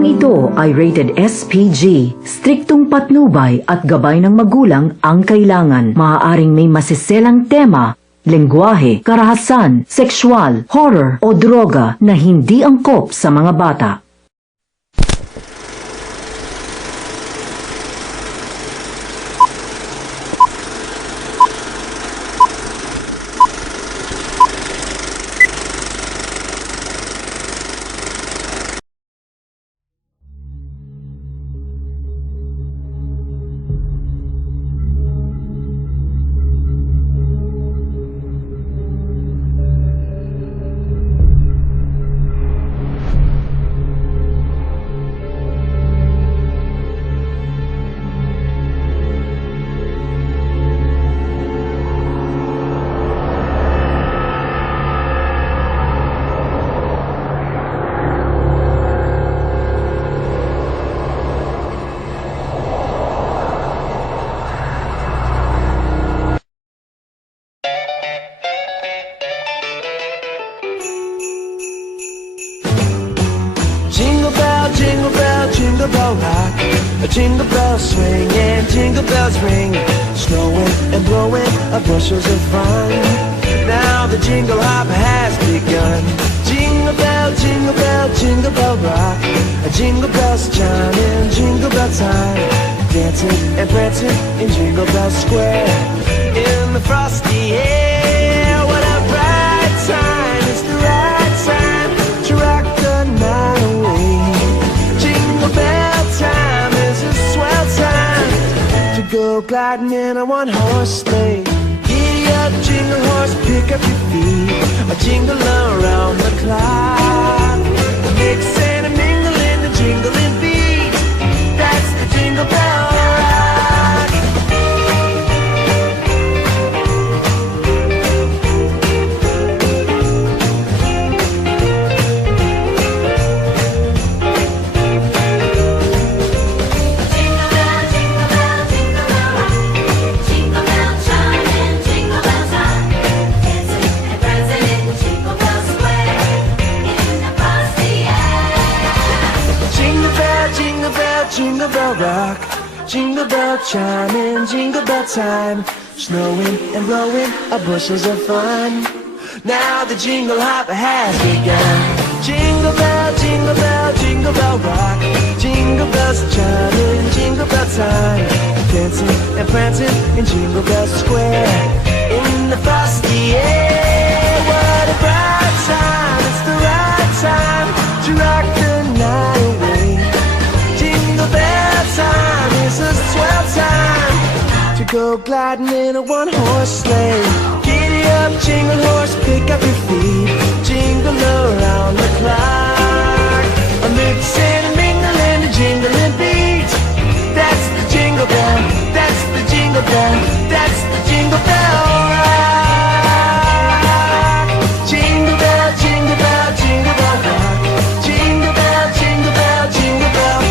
Programang ito ay rated SPG. Striktong patnubay at gabay ng magulang ang kailangan. Maaaring may masiselang tema, lengguwahe, karahasan, sexual, horror o droga na hindi angkop sa mga bata. Jingle bell, jingle bell rock. A jingle bell swing and jingle bells ring. Snowing and blowing up bushels of fun. Now the jingle hop has begun. Jingle bell, jingle bell, jingle bell rock. A jingle bells chiming, jingle bell time. Dancing and prancing in Jingle Bell Square. In the frosty air, what a bright time. It's the right time to rock the night away. Jingle bell time is a swell time to go gliding in a one-horse sleigh. Giddy up, jingle horse, pick up your feet. A jingle around the clock. Mix and a mingle in the jingling beat. That's the Jingle Bell Rock. Jingle bell rock, jingle bell chiming, jingle bell time. Snowing and blowing up bushels of fun. Now the jingle hop has begun. Jingle bell, jingle bell, jingle bell rock. Jingle bells chiming, jingle bell time. Dancing and prancing in Jingle Bell Square. In the frosty air, what a bright time. It's the right time to rock the night away. Jingle bell time is a swell time to go gliding in a one-horse sleigh. Giddy up, jingle horse, pick up your feet. Jingle around the clock. A mix and a mingle and a jingling beat. That's the Jingle Bell, that's the Jingle Bell, that's the Jingle Bell Rock. Jingle bell, jingle bell, jingle bell rock. Jingle bell, jingle bell, jingle bell.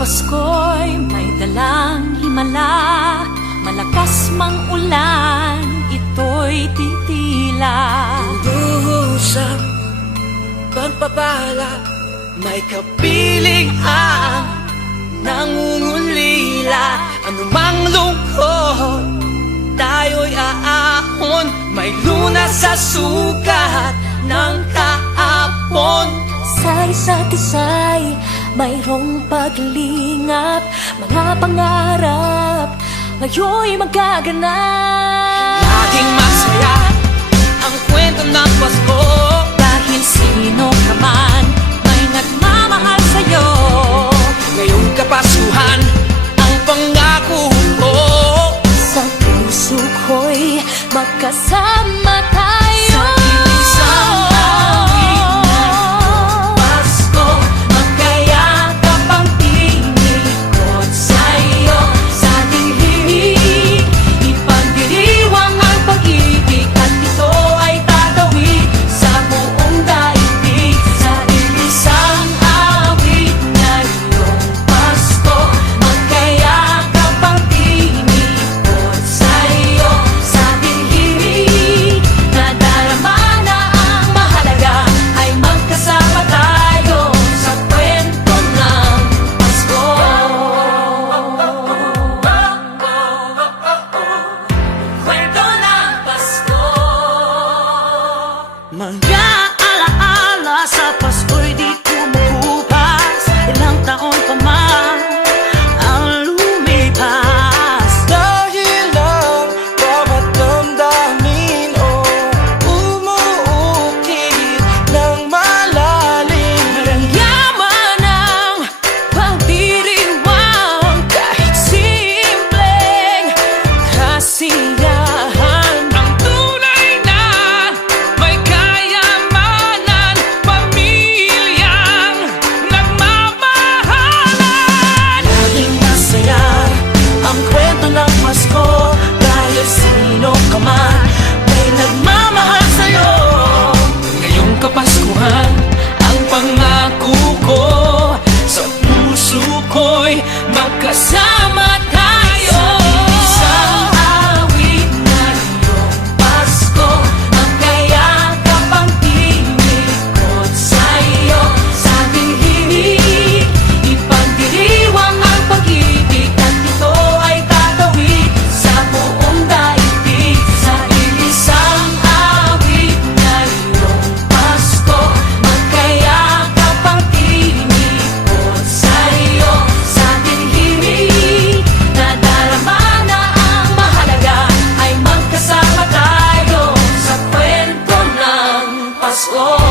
Pasko'y may dalang himala, malakas mang ulan, ito'y titila. Duhusang pagpapala, may kapiling ang nangungulila. Anumang lungkot, tayo'y aahon, may lunas sa sukat ng kahapon. Sa isa't isa'y mayroong paglingap, mga pangarap ngayon'y magaganap. Laging masaya ang kwento ng Pasko, Dahil sino ka man may nagmamahal sa'yo. ngayong Kapaskuhan ang pangako ko. Sa puso ko'y magkasama tayo. Sa isang awit na Pasko, magkayakap ang tinikot sa'yo. Sa ating himig, ipagdiriwang ang pag-ibig, at ito ay tatawid sa buong daigdig. Sa isang awit na iyong Pasko, magkayakap ang tinikot sa'yo. Sa ating himig, nadarama na ang mahalaga, ay magkasama tayo sa kwento ng Pasko. Kwento ng Pasko. Mga alaala sa Pasko'y di kumukupas, ilang taon pa man ang lumipas. Dahil ang bawat damdamin o umuukit ng malalim. Yaman ng pagdiriwang, kahit simpleng kasiyahan. Ang tunay na may kayamanan, pamilyang nagmamahalan. Laging masaya ang kwento ng Pasko, dahil sino ka man may nagmamahal sa'yo. Ngayong Kapaskuhan ang pangako ko, sa puso ko'y magkasama tayo. Isang awit na iyong Pasko, magkayakap ang tinikot sa'yo. Sa ating himig, ipagdiriwang ang pag-ibig, at ito ay tatawid sa buong daigdig. Sa isang awit na iyong Pasko, magkayakap ang tinikot sa'yo. Sa ating himig, nadarama na ang mahalaga, ay magkasama tayo sa kwento ng Pasko.